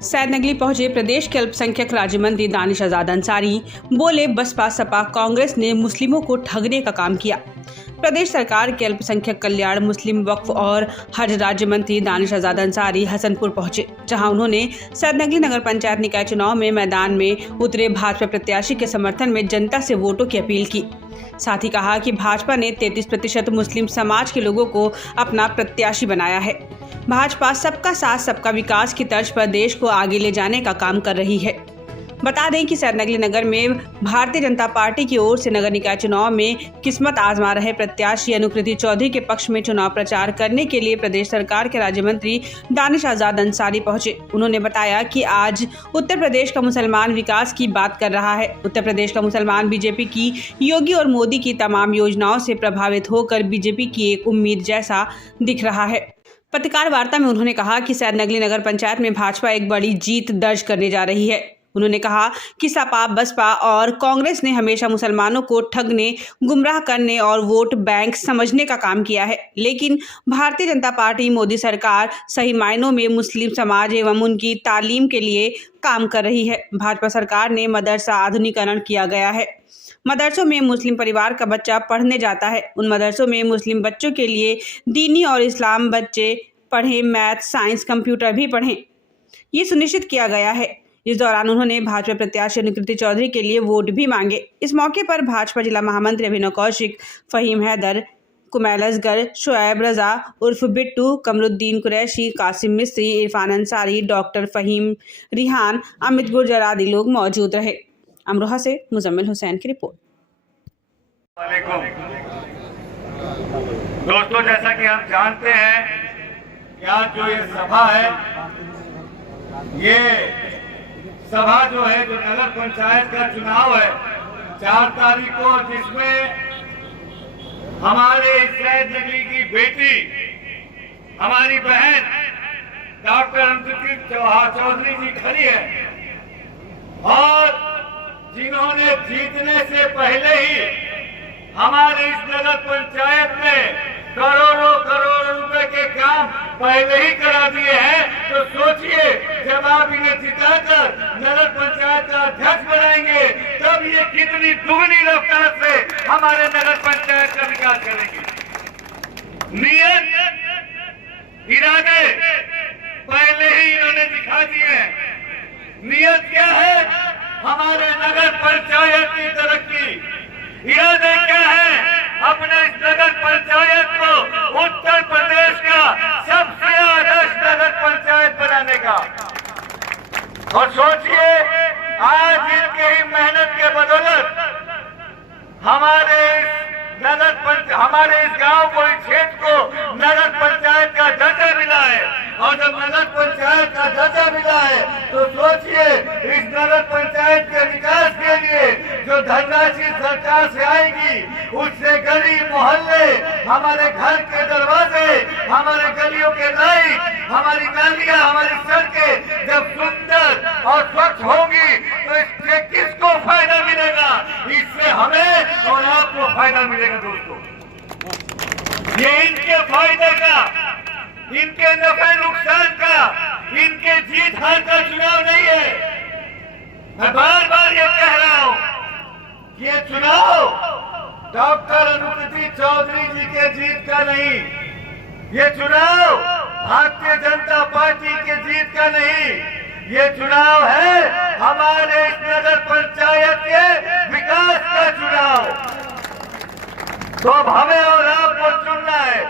सैदनगली पहुंचे प्रदेश के अल्पसंख्यक राज्य मंत्री दानिश आजाद अंसारी। बोले, बसपा सपा कांग्रेस ने मुस्लिमों को ठगने का काम किया। प्रदेश सरकार के अल्पसंख्यक कल्याण, मुस्लिम वक्फ और हज राज्य मंत्री दानिश आजाद अंसारी हसनपुर पहुंचे, जहां उन्होंने सैदनगली नगर पंचायत निकाय चुनाव में मैदान में उतरे भाजपा प्रत्याशी के समर्थन में जनता से वोटों की अपील की। साथ ही कहा कि भाजपा ने 33% मुस्लिम समाज के लोगों को अपना प्रत्याशी बनाया है। भाजपा सबका साथ सबका विकास की तर्ज पर देश को आगे ले जाने का काम कर रही है। बता दें कि सैदनगली नगर में भारतीय जनता पार्टी की ओर से नगर निकाय चुनाव में किस्मत आजमा रहे प्रत्याशी अनुकृति चौधरी के पक्ष में चुनाव प्रचार करने के लिए प्रदेश सरकार के राज्य मंत्री दानिश आजाद अंसारी पहुंचे। उन्होंने बताया कि आज उत्तर प्रदेश का मुसलमान विकास की बात कर रहा है। उत्तर प्रदेश का मुसलमान बीजेपी की योगी और मोदी की तमाम योजनाओं से प्रभावित होकर बीजेपी की एक उम्मीद जैसा दिख रहा है। पत्रकार वार्ता में उन्होंने कहा कि सैदनगली नगर पंचायत में भाजपा एक बड़ी जीत दर्ज करने जा रही है। उन्होंने कहा कि सपा, बसपा और कांग्रेस ने हमेशा मुसलमानों को ठगने, गुमराह करने और वोट बैंक समझने का काम किया है, लेकिन भारतीय जनता पार्टी, मोदी सरकार सही मायनों में मुस्लिम समाज एवं उनकी तालीम के लिए काम कर रही है। भाजपा सरकार ने मदरसा आधुनिकीकरण किया गया है। मदरसों में मुस्लिम परिवार का बच्चा पढ़ने जाता है। उन मदरसों में मुस्लिम बच्चों के लिए दीनी और इस्लाम बच्चे पढ़ें, मैथ, साइंस, कंप्यूटर भी पढ़ें, ये सुनिश्चित किया गया है। इस दौरान उन्होंने भाजपा प्रत्याशी अनुकृति चौधरी के लिए वोट भी मांगे। इस मौके पर भाजपा जिला महामंत्री अभिनव कौशिक, फहीम हैदर, कुमैल असगर, शोएब रजा उर्फ बिट्टू, कमरुद्दीन कुरैशी, कासिम मिस्त्री, इरफान अंसारी, डॉक्टर फहीम रिहान, अमित गुर्जर आदि लोग मौजूद रहे। अमरोहा से मुजम्मिल हुसैन की रिपोर्ट। दोस्तों, जैसा कि हम जानते हैं कि आज जो ये सभा है, ये सभा जो है, जो नगर पंचायत का चुनाव है 4 तारीख को, जिसमें हमारे सैदनगली की बेटी, हमारी बहन डॉक्टर अनुकृति चौधरी जी खड़ी है और जिन्होंने जीतने से पहले ही हमारे इस नगर पंचायत में करोड़ों करोड़ रुपए के काम पहले ही करा दिए हैं। तो सोचिए, जब आप इन्हें जिताकर नगर पंचायत का अध्यक्ष बनाएंगे, तब ये कितनी दुगनी रफ्तार से हमारे नगर पंचायत का विकास करेंगे। नियत, इरादे पहले ही इन्होंने दिखा दिए हैं। नियत क्या है? हमारे नगर पंचायत की तरक्की। इरादे क्या है? अपने इस नगर पंचायत को उत्तर प्रदेश का सबसे आदर्श नगर पंचायत बनाने का। और सोचिए, आज इनके ही मेहनत के बदौलत हमारे इस गांव को, इस क्षेत्र को नगर पंचायत का दर्जा मिला है। और जब नगर पंचायत का दर्जा मिला है, तो सोचिए, इस नगर पंचायत के विकास के लिए जो धनराशि सरकार से आएगी, उससे गली मोहल्ले, हमारे घर के दरवाजे, हमारे गलियों के लाइट, हमारी नालियां, हमारी सड़कें जब सुंदर और स्वच्छ होंगी, तो इससे किसको फायदा मिलेगा? इससे हमें और आपको फायदा मिलेगा। दोस्तों, ये इनके फायदे का, इनके नफे नुकसान का, इनके जीत हार का चुनाव नहीं है। मैं बार बार ये कह रहा हूं कि ये चुनाव डॉक्टर अनुकृति चौधरी जी के जीत का नहीं, ये चुनाव भारतीय जनता पार्टी के जीत का नहीं, ये चुनाव है हमारे इस नगर पंचायत के विकास का चुनाव। तो अब हमें और आपको चुनना है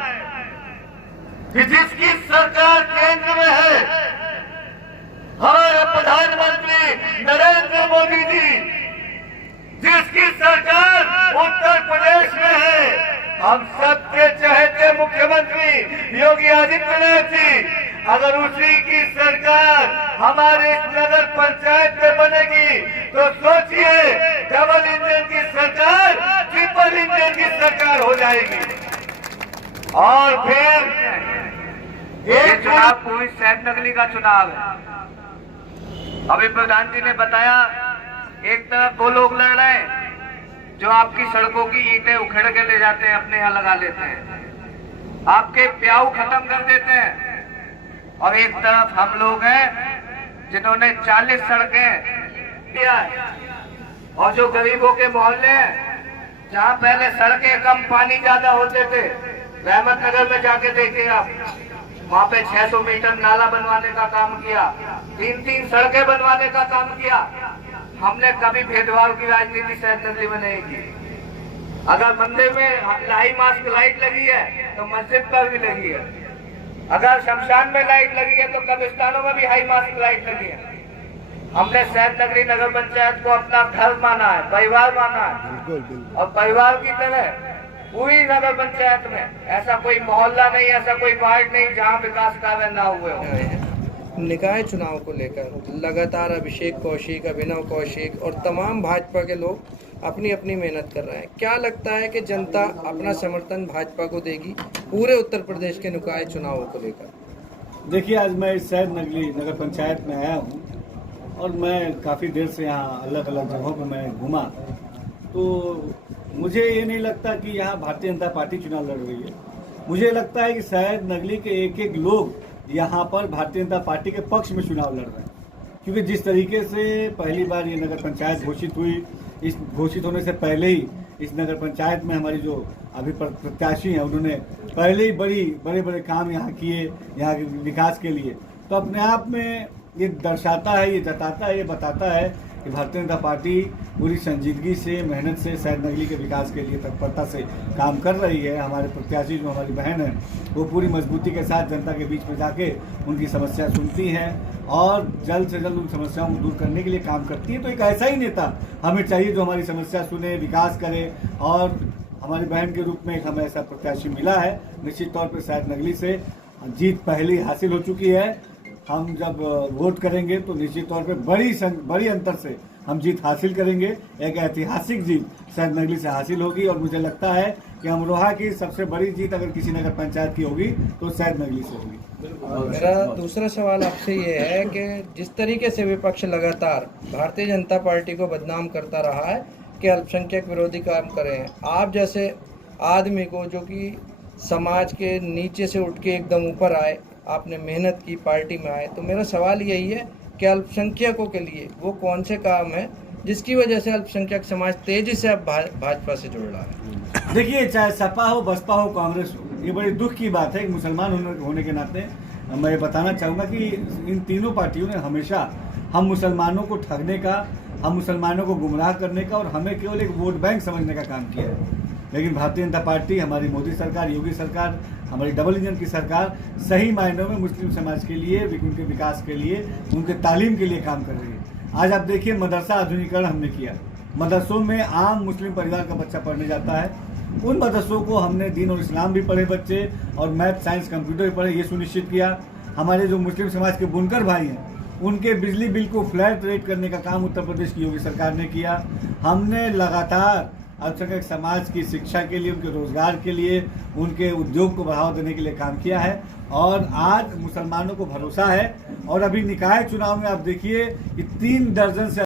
कि जिसकी सरकार केंद्र में है, हमारे प्रधानमंत्री नरेंद्र मोदी जी, जिसकी सरकार उत्तर प्रदेश में है, हम सबके चहेते मुख्यमंत्री योगी आदित्यनाथ जी, अगर उसी की सरकार हमारे इस नगर पंचायत में बनेगी, तो सोचिए, डबल इंजन की सरकार, ट्रिपल इंजन की सरकार हो जाएगी। और फिर ये चुनाव पूरी सैदनगली का चुनाव है। अभी प्रधान जी ने बताया एक तरफ वो लोग लड़ रहे हैं जो आपकी सड़कों की ईंटें उखेड़ के ले जाते हैं, अपने यहाँ लगा लेते हैं, आपके प्याऊ खत्म कर देते हैं। और एक तरफ हम लोग हैं जिन्होंने 40 सड़कें दिया है। और जो गरीबों के मोहल्ले हैं जहाँ पहले सड़कें कम पानी ज्यादा होते थे, रहमत नगर में जाके देखिए आप, वहाँ पे 600 मीटर नाला बनवाने का काम किया, 3-3 सड़कें बनवाने का काम किया। हमने कभी भेदभाव की राजनीति शहर नगरी में नहीं की। अगर मंदिर में हाई मास्क लाइट लगी है तो मस्जिद पर भी लगी है, अगर शमशान में लाइट लगी है तो कब्रिस्तानों में भी हाई मास्क लाइट लगी है। हमने शहर नगरी नगर पंचायत को अपना घर माना है, परिवार माना है, और परिवार की तरह पूरी नगर पंचायत में ऐसा कोई मोहल्ला नहीं, ऐसा कोई वार्ड नहीं जहाँ विकास कार्य ना हुए हो। निकाय चुनाव को लेकर लगातार अभिषेक कौशिक, अभिनव कौशिक और तमाम भाजपा के लोग अपनी अपनी मेहनत कर रहे हैं। क्या लगता है कि जनता अपना समर्थन भाजपा को देगी पूरे उत्तर प्रदेश के निकाय चुनावों को लेकर? देखिए, आज मैं इस शहर नगर पंचायत में आया हूँ और मैं काफ़ी देर से यहाँ अलग अलग जगहों पर मैं घूमा, तो मुझे ये नहीं लगता कि यहाँ भारतीय जनता पार्टी चुनाव लड़ रही है। मुझे लगता है कि शहर नगरी के एक एक लोग यहाँ पर भारतीय जनता पार्टी के पक्ष में चुनाव लड़ रहे हैं, क्योंकि जिस तरीके से पहली बार ये नगर पंचायत घोषित हुई, इस घोषित होने से पहले ही इस नगर पंचायत में हमारी जो अभी प्रत्याशी हैं उन्होंने पहले ही बड़े बड़े काम यहाँ किए, यहाँ के विकास के लिए। तो अपने आप में ये दर्शाता है, ये जताता है, ये बताता है कि भारतीय जनता पार्टी पूरी संजीदगी से, मेहनत से शहर नगरी के विकास के लिए तत्परता से काम कर रही है। हमारे प्रत्याशी जो हमारी बहन है वो पूरी मजबूती के साथ जनता के बीच में जाके उनकी समस्या सुनती हैं और जल्द से जल्द उन समस्याओं को दूर करने के लिए काम करती है। तो एक ऐसा ही नेता हमें चाहिए जो हमारी समस्या सुने, विकास करे, और हमारी बहन के रूप में एक हमें ऐसा प्रत्याशी मिला है। निश्चित तौर पर शहर नगरी से जीत पहले ही हासिल हो चुकी है। हम जब वोट करेंगे तो निश्चित तौर पे बड़ी अंतर से हम जीत हासिल करेंगे। एक ऐतिहासिक जीत शहर नगरी से हासिल होगी और मुझे लगता है कि अमरोहा की सबसे बड़ी जीत अगर किसी नगर पंचायत की होगी तो शहर नगरी से होगी। मेरा दूसरा सवाल आपसे ये है कि जिस तरीके से विपक्ष लगातार भारतीय जनता पार्टी को बदनाम करता रहा है कि अल्पसंख्यक विरोधी काम कर रहे हैं, आप जैसे आदमी को जो कि समाज के नीचे से उठ के एकदम ऊपर आए, आपने मेहनत की, पार्टी में आए, तो मेरा सवाल यही है कि अल्पसंख्यकों के लिए वो कौन से काम है जिसकी वजह से अल्पसंख्यक समाज तेजी से अब भाजपा से जुड़ रहा है? देखिए, चाहे सपा हो, बसपा हो, कांग्रेस हो, ये बड़ी दुख की बात है। एक मुसलमान होने के नाते मैं बताना चाहूँगा कि इन तीनों पार्टियों ने हमेशा हम मुसलमानों को ठगने का, हम मुसलमानों को गुमराह करने का और हमें केवल एक वोट बैंक समझने का काम किया है। लेकिन भारतीय जनता पार्टी, हमारी मोदी सरकार, योगी सरकार, हमारी डबल इंजन की सरकार सही मायनों में मुस्लिम समाज के लिए, उनके विकास के लिए, उनके तालीम के लिए काम कर रही है। आज आप देखिए, मदरसा आधुनिकीकरण हमने किया। मदरसों में आम मुस्लिम परिवार का बच्चा पढ़ने जाता है, उन मदरसों को हमने दीन और इस्लाम भी पढ़े बच्चे और मैथ, साइंस, कंप्यूटर भी पढ़े, ये सुनिश्चित किया। हमारे जो मुस्लिम समाज के बुनकर भाई हैं उनके बिजली बिल को फ्लैट रेट करने का काम उत्तर प्रदेश की योगी सरकार ने किया। हमने लगातार अल्पसंख्यक समाज की शिक्षा के लिए, उनके रोजगार के लिए, उनके उद्योग को बढ़ावा देने के लिए काम किया है और आज मुसलमानों को भरोसा है। और अभी निकाय चुनाव में आप देखिए कि 3 दर्जन से